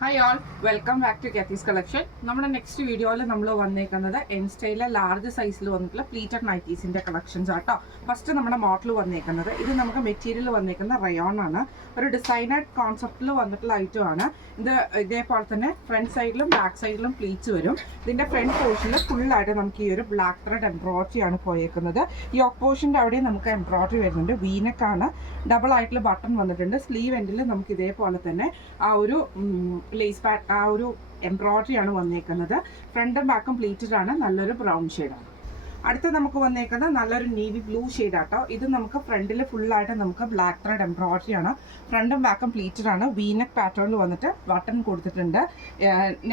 Hi all, welcome back to കാത്തീസ് collection. നമ്മുടെ next വീഡിയോയിൽ നമ്മൾ വന്നേക്കുന്നത് എൻ സ്റ്റൈലിലെ ലാർജ് സൈസിൽ വന്നിട്ടുള്ള പ്ലീറ്റഡ് നൈറ്റീസിന്റെ കളക്ഷൻസ് ആട്ടോ. ഫസ്റ്റ് നമ്മുടെ മോഡൽ വന്നേക്കുന്നത് ഇത് നമുക്ക് മെറ്റീരിയൽ വന്നേക്കുന്ന റയോൺ ആണ്. ഒരു ഡിസൈനർ കോൺസെപ്റ്റിൽ വന്നിട്ടുള്ള ഐറ്റം ആണ് ഇത്. ഇതേപോലെ തന്നെ ഫ്രണ്ട് സൈഡിലും ബാക്ക് സൈഡിലും പ്ലീറ്റ്സ് വരും. ഇതിന്റെ ഫ്രണ്ട് പോർഷനിൽ ഫുള്ളായിട്ട് നമുക്ക് ഈ ഒരു ബ്ലാക്ക് ത്രെഡ് എംബ്രോയിഡറി ആണ് പോയേക്കുന്നത്. ഈ ഓഫ് പോർഷൻ്റെ അവിടെയും നമുക്ക് എംബ്രോയിഡറി വരുന്നുണ്ട്. വീനക്കാണ്, ഡബിൾ ആയിട്ടുള്ള ബട്ടൺ വന്നിട്ടുണ്ട്. സ്ലീവ് എൻഡിൽ നമുക്ക് ഇതേപോലെ തന്നെ ആ ഒരു ലേസ് പാറ്റ് ആ ഒരു എംബ്രോയിഡറി ആണ് വന്നേക്കുന്നത്. ഫ്രണ്ടും ബാക്കും പ്ലീറ്റഡ് ആണ്. നല്ലൊരു ബ്രൗൺ ഷെയ്ഡാണ്. അടുത്ത നമുക്ക് വന്നേക്കുന്നത് നല്ലൊരു നേവി ബ്ലൂ ഷെയ്ഡ് ആട്ടോ. ഇത് നമുക്ക് ഫ്രണ്ടിൽ ഫുള്ളായിട്ട് നമുക്ക് ബ്ലാക്ക് ത്രെഡ് എംബ്രോയിഡറി ആണ്. ഫ്രണ്ടും ബാക്കും പ്ലീറ്റഡ് ആണ്. വീനെക്ക് പാറ്റേണിൽ വന്നിട്ട് ബട്ടൺ കൊടുത്തിട്ടുണ്ട്.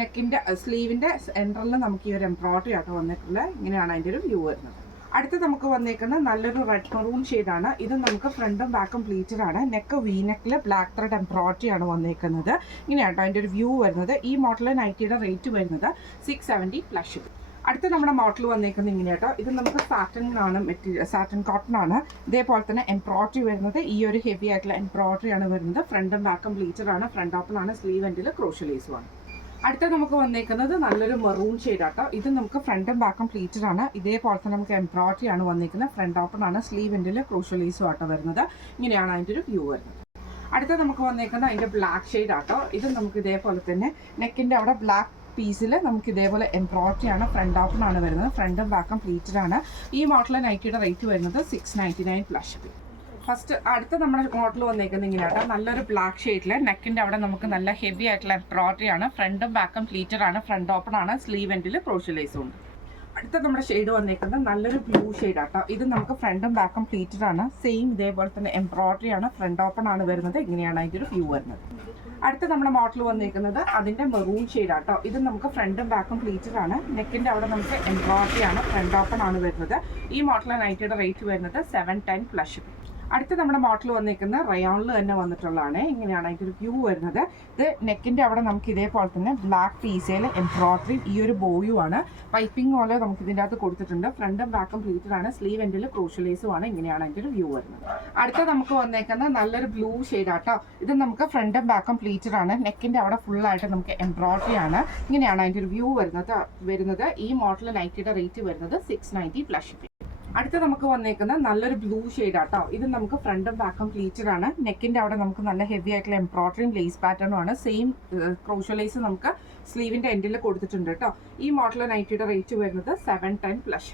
നെക്കിന്റെ സ്ലീവിന്റെ സെൻറ്ററിൽ നമുക്ക് ഈ ഒരു എംബ്രോയിഡറി ആട്ടോ വന്നിട്ടുള്ളത്. ഇങ്ങനെയാണ് അതിൻ്റെ ഒരു വ്യൂ വരുന്നത്. അടുത്ത് നമുക്ക് വന്നേക്കുന്ന നല്ലൊരു റെഡ് മെറൂൺ ഷെയ്ഡാണ്. ഇത് നമുക്ക് ഫ്രണ്ടും ബാക്കും പ്ലീറ്റഡ് ആണ്. നെക്ക് വീനെക്കിൽ ബ്ലാക്ക് ത്രെഡ് എംബ്രോയിഡറി ആണ് വന്നേക്കുന്നത്. ഇങ്ങനെയാട്ടോ അതിൻ്റെ ഒരു വ്യൂ വരുന്നത്. ഈ മോഡൽ നൈറ്റിയുടെ റേറ്റ് വരുന്നത് 670 പ്ലസ്. അടുത്ത നമ്മുടെ മോഡൽ വന്നേക്കുന്നത് ഇങ്ങനെയാട്ടോ. ഇത് നമുക്ക് സാറ്റനാണ് മെറ്റീരിയൽ, സാറ്റൻ കോട്ടൺ ആണ്. ഇതേപോലെ തന്നെ എംബ്രോയിഡറി വരുന്നത് ഈ ഒരു ഹെവി ആയിട്ടുള്ള എംബ്രോയിഡറി ആണ് വരുന്നത്. ഫ്രണ്ടും ബാക്കും പ്ലീറ്റഡ് ആണ്. ഫ്രണ്ട് ഓപ്പൺ ആണ്. സ്ലീവ് എൻഡിൽ ക്രോഷ്യോ ലേസും ആണ്. അടുത്ത നമുക്ക് വന്നേക്കുന്നത് നല്ലൊരു മെറൂൺ ഷെയ്ഡാട്ടോ. ഇത് നമുക്ക് ഫ്രണ്ടും ബാക്കും പ്ലീറ്റഡ് ആണ്. ഇതേപോലെ തന്നെ നമുക്ക് എംബ്രോയിഡറി ആണ് വന്നിരിക്കുന്നത്. ഫ്രണ്ട് ഓപ്പൺ ആണ്. സ്ലീവ് എൻഡിൽ ക്രോഷ്യോ ലേസും ആട്ടോ വരുന്നത്. ഇങ്ങനെയാണ് അതിൻ്റെ ഒരു വ്യൂ വരുന്നത്. അടുത്ത നമുക്ക് വന്നേക്കുന്നത് അതിൻ്റെ ബ്ലാക്ക് ഷെയ്ഡ് ആട്ടോ. ഇത് നമുക്ക് ഇതേപോലെ തന്നെ നെക്കിൻ്റെ അവിടെ ബ്ലാക്ക് പീസിൽ നമുക്ക് ഇതേപോലെ എംബ്രോയിഡറി ആണ്. ഫ്രണ്ട് ഓപ്പൺ ആണ് വരുന്നത്. ഫ്രണ്ടും ബാക്കും പ്ലീറ്റഡ് ആണ്. ഈ മോഡൽ നൈറ്റിയുടെ റേറ്റ് വരുന്നത് 699 പ്ലസ്. ഫസ്റ്റ് അടുത്ത നമ്മുടെ മോഡൽ വന്നേക്കുന്നത് ഇങ്ങനെയാട്ടോ. നല്ലൊരു ബ്ലാക്ക് ഷെയ്ഡിൽ നെക്കിൻ്റെ അവിടെ നമുക്ക് നല്ല ഹെവി ആയിട്ടുള്ള എംബ്രോയിഡറി ആണ്. ഫ്രണ്ടും ബാക്കും പ്ലീറ്റഡ് ആണ്. ഫ്രണ്ട് ഓപ്പൺ ആണ്. സ്ലീവ് എൻഡിൽ ക്രോഷ്യോ ലേസും ഉണ്ട്. അടുത്ത നമ്മുടെ ഷെയ്ഡ് വന്നേക്കുന്നത് നല്ലൊരു ബ്ലൂ ഷെയ്ഡ് ആട്ടോ. ഇത് നമുക്ക് ഫ്രണ്ടും ബാക്കും പ്ലീറ്റഡ് ആണ്. സെയിം ഇതേപോലെ തന്നെ എംബ്രോയിഡറി ആണ്. ഫ്രണ്ട് ഓപ്പൺ ആണ് വരുന്നത്. ഇങ്ങനെയാണ് അതിൻ്റെ ഒരു വ്യൂ വരുന്നത്. അടുത്ത നമ്മുടെ മോഡൽ വന്നേക്കുന്നത് അതിൻ്റെ മെറൂൺ ഷെയ്ഡ് ആട്ടോ. ഇത് നമുക്ക് ഫ്രണ്ടും ബാക്കും പ്ലീറ്റഡ് ആണ്. നെക്കിൻ്റെ അവിടെ നമുക്ക് എംബ്രോയിഡറി ആണ്. ഫ്രണ്ട് ഓപ്പൺ ആണ് വരുന്നത്. ഈ മോഡൽ നൈറ്റിയുടെ റേറ്റ് വരുന്നത് 710 പ്ലസ്. അടുത്ത നമ്മുടെ മോഡൽ വന്നിരിക്കുന്ന റയോണിൽ തന്നെ വന്നിട്ടുള്ളതാണ്. ഇങ്ങനെയാണ് അതിൻ്റെ ഒരു വ്യൂ വരുന്നത്. ഇത് നെക്കിൻ്റെ അവിടെ നമുക്ക് ഇതേപോലെ തന്നെ ബ്ലാക്ക് പീസയിൽ എംബ്രോയിഡറി ഈ ഒരു ബോയും ആണ്. പൈപ്പിംഗ് പോലെ നമുക്ക് ഇതിൻ്റെ അകത്ത് കൊടുത്തിട്ടുണ്ട്. ഫ്രണ്ടും ബാക്കും പ്ലീറ്റഡ് ആണ്. സ്ലീവ് എൻഡിൽ ക്രോഷ്യോ ലേസും ആണ്. ഇങ്ങനെയാണ് അതിൻ്റെ ഒരു വ്യൂ വരുന്നത്. അടുത്ത നമുക്ക് വന്നേക്കുന്ന നല്ലൊരു ബ്ലൂ ഷെയ്ഡ് ആട്ടോ. ഇത് നമുക്ക് ഫ്രണ്ടും ബാക്കും പ്ലീറ്റഡ് ആണ്. നെക്കിൻ്റെ അവിടെ ഫുള്ളായിട്ട് നമുക്ക് എംബ്രോയിഡറി ആണ്. ഇങ്ങനെയാണ് അതിൻ്റെ ഒരു വ്യൂ വരുന്നത്. ഈ മോഡൽ നൈറ്റിയുടെ റേറ്റ് വരുന്നത് 690 പ്ലസ്. അടുത്ത നമുക്ക് വന്നേക്കുന്ന നല്ലൊരു ബ്ലൂ ഷെയ്ഡ് ആട്ടോ. ഇത് നമുക്ക് ഫ്രണ്ടും ബാക്കും പ്ലീറ്റഡ് ആണ്. നെക്കിൻ്റെ അവിടെ നമുക്ക് നല്ല ഹെവി ആയിട്ടുള്ള എംബ്രോയിഡറിയും ലേസ് പാറ്റേണും ആണ്. സെയിം ക്രോഷ്യോ ലേസ് നമുക്ക് സ്ലീവിൻ്റെ എൻഡിൽ കൊടുത്തിട്ടുണ്ട് കേട്ടോ. ഈ മോഡൽ നൈറ്റിയുടെ റേറ്റ് വരുന്നത് 710 പ്ലസ്.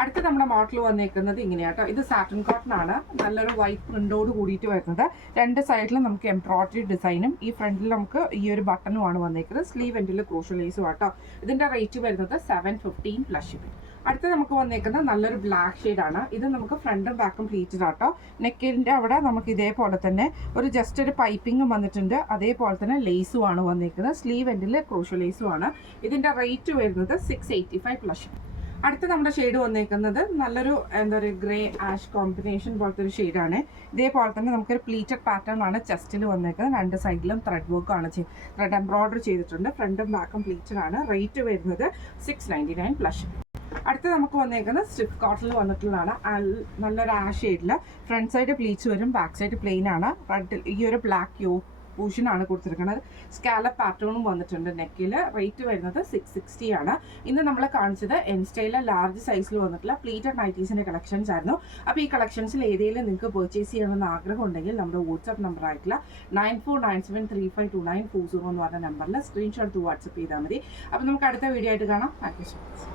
അടുത്ത നമ്മുടെ മോഡൽ വന്നേക്കുന്നത് ഇങ്ങനെയാട്ടോ. ഇത് സാറ്റൻ കോട്ടൺ ആണ്. നല്ലൊരു വൈറ്റ് പ്രിന്റോട് കൂടിയിട്ട് വരുന്നത്. രണ്ട് സൈഡിലും നമുക്ക് എംബ്രോയിഡറി ഡിസൈനും ഈ ഫ്രണ്ടിൽ നമുക്ക് ഈ ഒരു ബട്ടണും ആണ് വന്നേക്കുന്നത്. സ്ലീവ് എൻഡിൽ ക്രോഷ്യോ ലേസും ആട്ടോ. ഇതിൻ്റെ റേറ്റ് വരുന്നത് 715 പ്ലസ്. അടുത്ത നമുക്ക് വന്നേക്കുന്നത് നല്ലൊരു ബ്ലാക്ക് ഷെയ്ഡ് ആണ്. ഇത് നമുക്ക് ഫ്രണ്ടും ബാക്കും പ്ലീറ്റഡ് ആട്ടോ. നെക്കിൻ്റെ അവിടെ നമുക്ക് ഇതേപോലെ തന്നെ ഒരു ജസ്റ്റ് ഒരു പൈപ്പിംഗും വന്നിട്ടുണ്ട്. അതേപോലെ തന്നെ ലേസും ആണ് വന്നേക്കുന്നത്. സ്ലീവ് എൻഡിൽ ക്രോഷ്യോ ലേസും ആണ്. ഇതിൻ്റെ റേറ്റ് വരുന്നത് 685 പ്ലസ്. അടുത്ത നമ്മുടെ ഷെയ്ഡ് വന്നേക്കുന്നത് നല്ലൊരു എന്താ പറയുക ഗ്രേ ആഷ് കോമ്പിനേഷൻ പോലത്തെ ഒരു ഷെയ്ഡാണ്. ഇതേപോലെ തന്നെ നമുക്കൊരു പ്ലീറ്റഡ് പാറ്റേൺ ആണ് ചെസ്റ്റിൽ വന്നേക്കുന്നത്. രണ്ട് സൈഡിലും ത്രെഡ് വർക്ക് ആണ് ത്രെഡ് എംബ്രോയിഡറി ചെയ്തിട്ടുണ്ട്. ഫ്രണ്ടും ബാക്കും പ്ലീറ്റഡ് ആണ്. റേറ്റ് വരുന്നത് 699 പ്ലസ്. അടുത്ത നമുക്ക് വന്നേക്കുന്നത് സ്റ്റിഫ് കോട്ടണിൽ വന്നിട്ടുള്ളതാണ്. നല്ലൊരു ആഷ് ഷെയ്ഡിൽ ഫ്രണ്ട് സൈഡ് പ്ലീറ്റ്സ് വരും. ബാക്ക് സൈഡ് പ്ലെയിൻ ആണ്. റെഡ് ഈ ഒരു ബ്ലാക്ക് പൂഷനാണ് കൊടുത്തിരിക്കുന്നത്. സ്കാലപ്പ് പാറ്റേണും വന്നിട്ടുണ്ട് നെക്കിൽ. റേറ്റ് വരുന്നത് 660 ആണ്. ഇന്ന് നമ്മൾ കാണിച്ചത് എൻ സ്റ്റൈലിലെ ലാർജ് സൈസിൽ വന്നിട്ടുള്ള പ്ലീറ്റഡ് നൈറ്റീസിൻ്റെ കളക്ഷൻസ് ആയിരുന്നു. അപ്പോൾ ഈ കളക്ഷൻസിൽ ഏതെങ്കിലും നിങ്ങൾക്ക് പർച്ചേസ് ചെയ്യണമെന്ന് ആഗ്രഹം ഉണ്ടെങ്കിൽ നമ്മുടെ വാട്സ്ആപ്പ് നമ്പർ ആയിട്ടുള്ള 9497352940 എന്ന് പറഞ്ഞ നമ്പറിൽ സ്ക്രീൻഷോട്ട് വാട്സ്ആപ്പ് ചെയ്താൽ മതി. അപ്പോൾ നമുക്ക് അടുത്ത വീഡിയോ ആയിട്ട് കാണാം. Thank you so much.